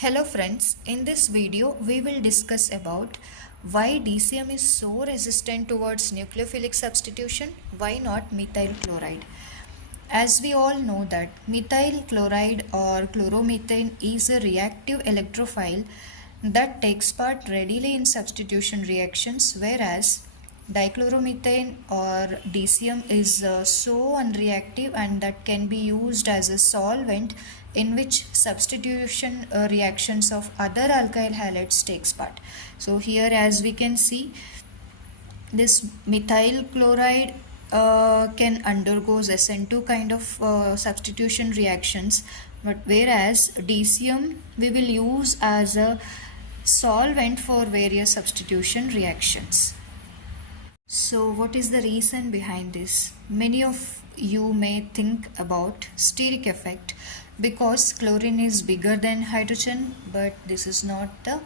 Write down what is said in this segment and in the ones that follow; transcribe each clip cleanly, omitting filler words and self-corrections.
Hello friends, in this video we will discuss about why DCM is so resistant towards nucleophilic substitution, why not methyl chloride. As we all know that methyl chloride or chloromethane is a reactive electrophile that takes part readily in substitution reactions, whereas dichloromethane or DCM is so unreactive and that can be used as a solvent in which substitution reactions of other alkyl halides takes part. So here as we can see, this methyl chloride can undergo SN2 kind of substitution reactions, but whereas DCM we will use as a solvent for various substitution reactions. So what is the reason behind this? Many of you may think about steric effect because chlorine is bigger than hydrogen, but this is not the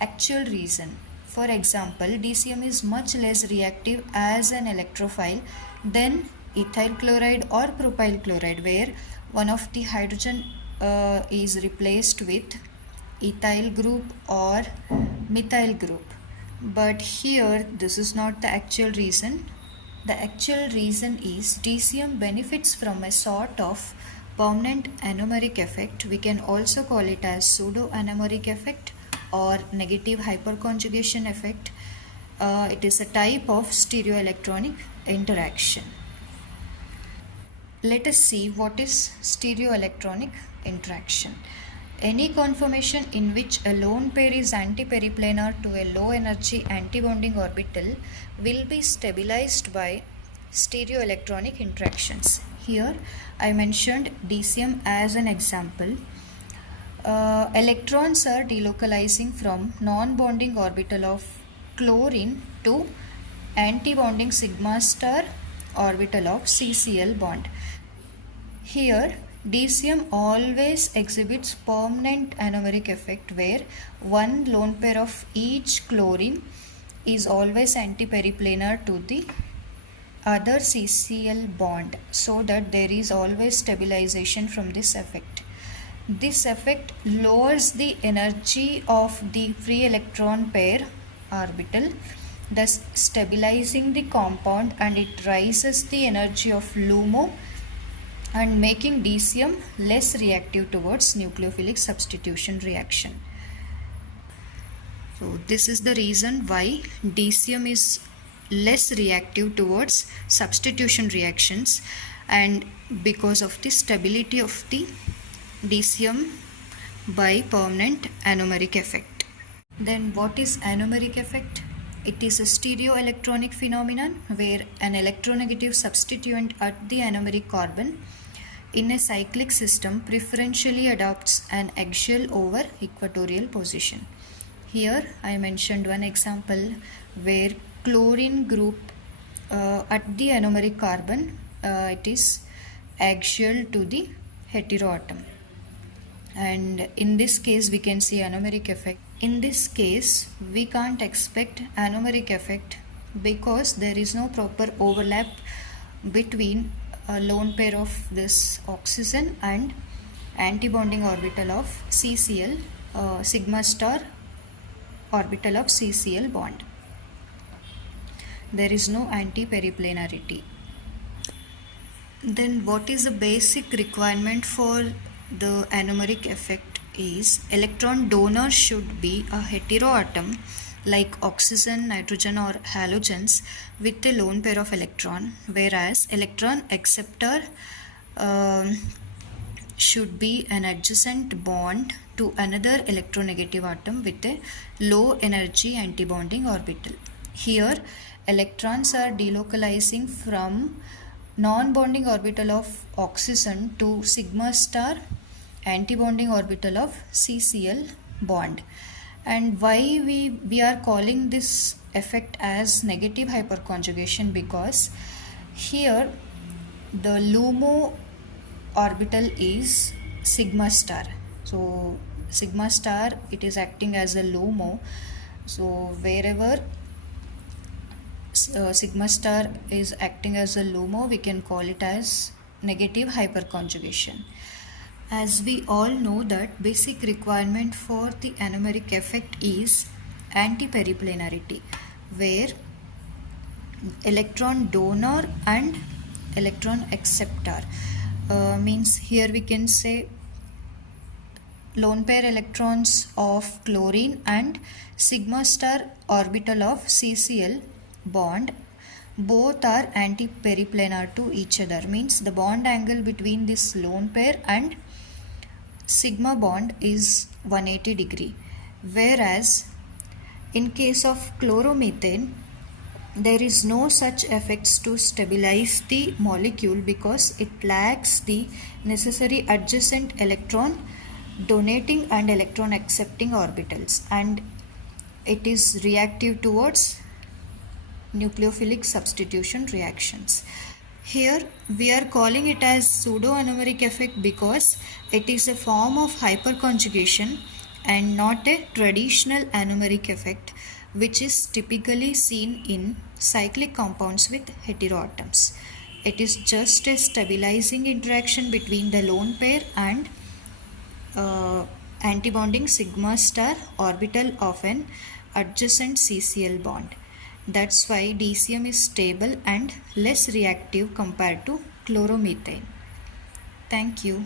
actual reason. For example, DCM is much less reactive as an electrophile than ethyl chloride or propyl chloride, where one of the hydrogen is replaced with ethyl group or methyl group. But here this is not the actual reason. The actual reason is DCM benefits from a sort of permanent anomeric effect. We can also call it as pseudo anomeric effect or negative hyperconjugation effect. It is a type of stereoelectronic interaction. Let us see what is stereoelectronic interaction. Any conformation in which a lone pair is antiperiplanar to a low energy antibonding orbital will be stabilized by stereoelectronic interactions. Here I mentioned DCM as an example. Electrons are delocalizing from non-bonding orbital of chlorine to antibonding sigma star orbital of CCl bond. Here DCM always exhibits permanent anomeric effect where one lone pair of each chlorine is always antiperiplanar to the other CCl bond, so that there is always stabilization from this effect. This effect lowers the energy of the free electron pair orbital, thus stabilizing the compound, and it raises the energy of LUMO and making DCM less reactive towards nucleophilic substitution reaction. So this is the reason why DCM is less reactive towards substitution reactions, and because of the stability of the DCM by permanent anomeric effect. Then what is anomeric effect? It is a stereoelectronic phenomenon where an electronegative substituent at the anomeric carbon in a cyclic system preferentially adopts an axial over equatorial position. Here I mentioned one example where chlorine group at the anomeric carbon it is axial to the heteroatom, and in this case we can see anomeric effect. In this case we can't expect anomeric effect because there is no proper overlap between a lone pair of this oxygen and antibonding orbital of CCl, sigma star orbital of CCl bond. There is no anti-periplanarity. Then what is the basic requirement for the anomeric effect is electron donor should be a heteroatom like oxygen, nitrogen or halogens with a lone pair of electron, whereas electron acceptor should be an adjacent bond to another electronegative atom with a low energy antibonding orbital. Here electrons are delocalizing from non-bonding orbital of oxygen to sigma star antibonding orbital of CCl bond. And why we are calling this effect as negative hyperconjugation, because here the LUMO orbital is sigma star. So sigma star, it is acting as a LUMO. So wherever sigma star is acting as a LUMO, we can call it as negative hyperconjugation. As we all know that basic requirement for the anomeric effect is anti-periplenarity, where electron donor and electron acceptor means here we can say lone pair electrons of chlorine and sigma star orbital of CCl bond, both are anti-periplanar to each other, means the bond angle between this lone pair and sigma bond is 180 degree, whereas in case of chloromethane there is no such effects to stabilize the molecule because it lacks the necessary adjacent electron donating and electron accepting orbitals, and it is reactive towards nucleophilic substitution reactions. Here we are calling it as pseudo-anomeric effect because it is a form of hyperconjugation and not a traditional anomeric effect which is typically seen in cyclic compounds with heteroatoms. It is just a stabilizing interaction between the lone pair and antibonding sigma star orbital of an adjacent CCl bond. That's why DCM is stable and less reactive compared to chloromethane. Thank you.